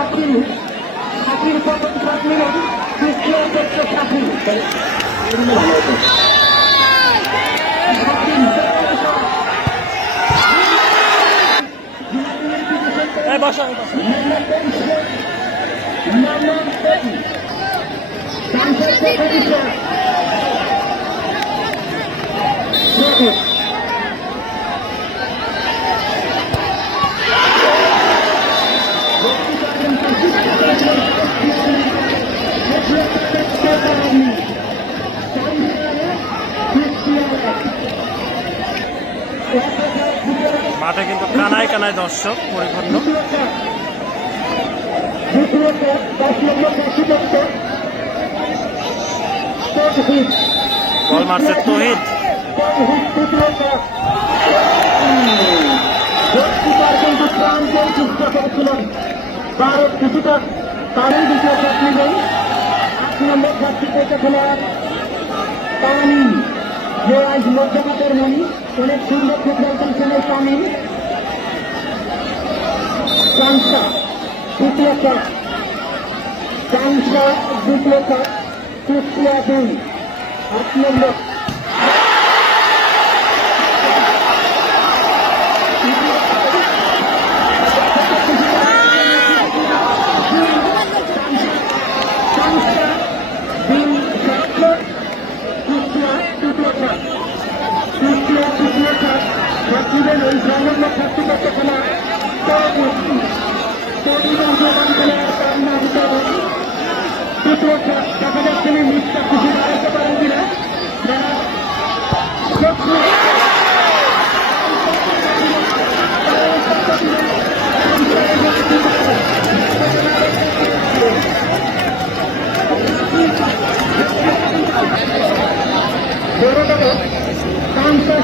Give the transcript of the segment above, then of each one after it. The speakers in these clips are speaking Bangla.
শাকিল শাকিল প্রথম শট নিলেন দ্বিতীয় ক্ষেত্রে শাকিল মাঠে কিন্তু কানায় কানায় দর্শক পরিপূর্ণ। বল মারছে তৌহিদ। ভারত কিছুটা তারই দ্বিতীয় শট নেবেন 8 নম্বর ছাত্রীকে খেলোয়াড় তামিম, যে আজ মধ্যমাতের মনি, অনেক সুন্দর ফুটবল খেলছেন তামিম। চাংসা দ্বিতীয় শট, চাংসা দ্বিতীয় শট, কুষ্টিয়া 2 8 নম্বর এই সংলগ্ন ছাত্রী করতে খেলা দেখা যাচ্ছে না নিচটা খুশি দাঁড়াতে পারেন কিনা। বড় বড় চাংসা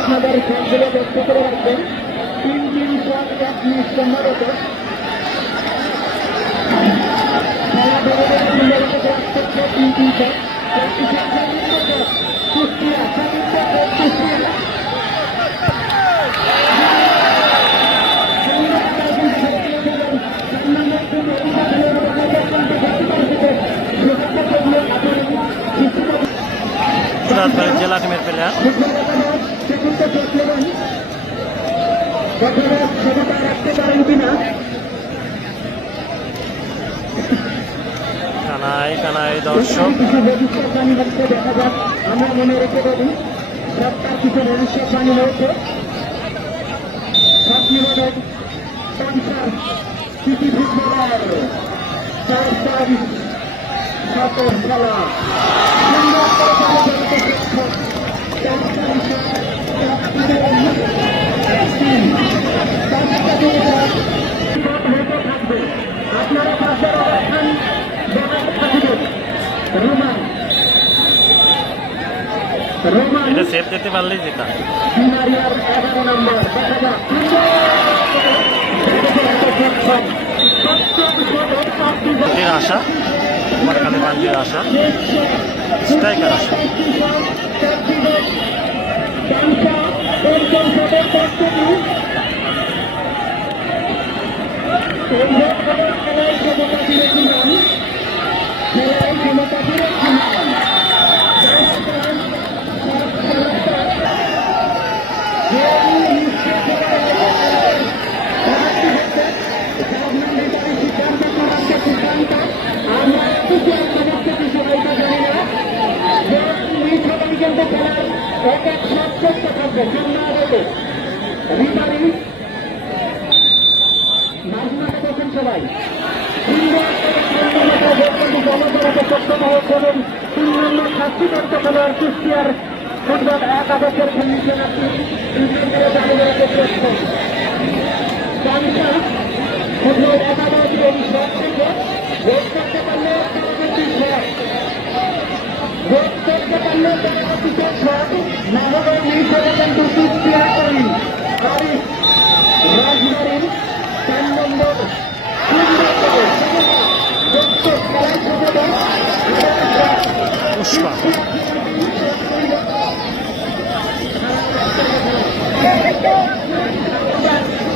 আপনাদের খেলগুলো দেখতে করে রাখবেন। 3 শট 1 মিনিট সম্ভবত খেলা ধরে সুন্দর করছে 3 শট কুষ্টিয়া জেলা টিমের প্লেয়ার কানাই কানাই দর্শক। দেখা যাক, আমরা মনে রেখে বলি সরকার কিছু ভবিষ্যৎবাণী রয়েছে। সব নিবেদন সিটি ফুটবলার সকল খেলা আপনারা পাশের অবস্থান রোমান এটা সেভ দিতে পারলেই যেটা 11 নম্বর দেখা যাক আশা মাঝখানে বান্ডির আশা স্ট্রাইকার আশা সবাই খেলোয়াড় কুষ্টিয়ার ফুটবল একাদশের কমিশনার ফুটবল একাদশ এই শট থেকে ভোট করতে পারলে পরবর্তী শট ভোট করতে পারলে পরবর্তী শট না হলে মিস হলে কিন্তু কুষ্টিয়া করি রাজবাড়ির 4 নম্বর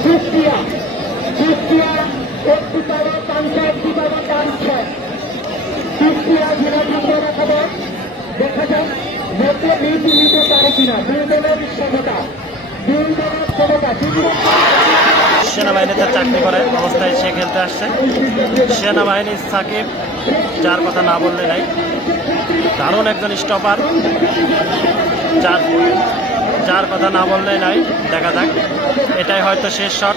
কুষ্টিয়া কুষ্টিয়া একটি পাড়ে টানছে একটি পাড়ে টানছে কুষ্টিয়া জেলা খবর দেখা যাক ভোটে নীতি নিতে পারে কিনা দুই দলের ক্ষমতা দুই দলের ক্ষমতা সেনাবাহিনীতে চাকরি করে অবস্থায় সে খেলতে আসছে। সেনাবাহিনীর সাকিব, যার কথা না বললে নাই, দারুণ একজন স্টপার, যার কথা না বললে নাই। দেখা যাক, এটাই হয়তো শেষ শট।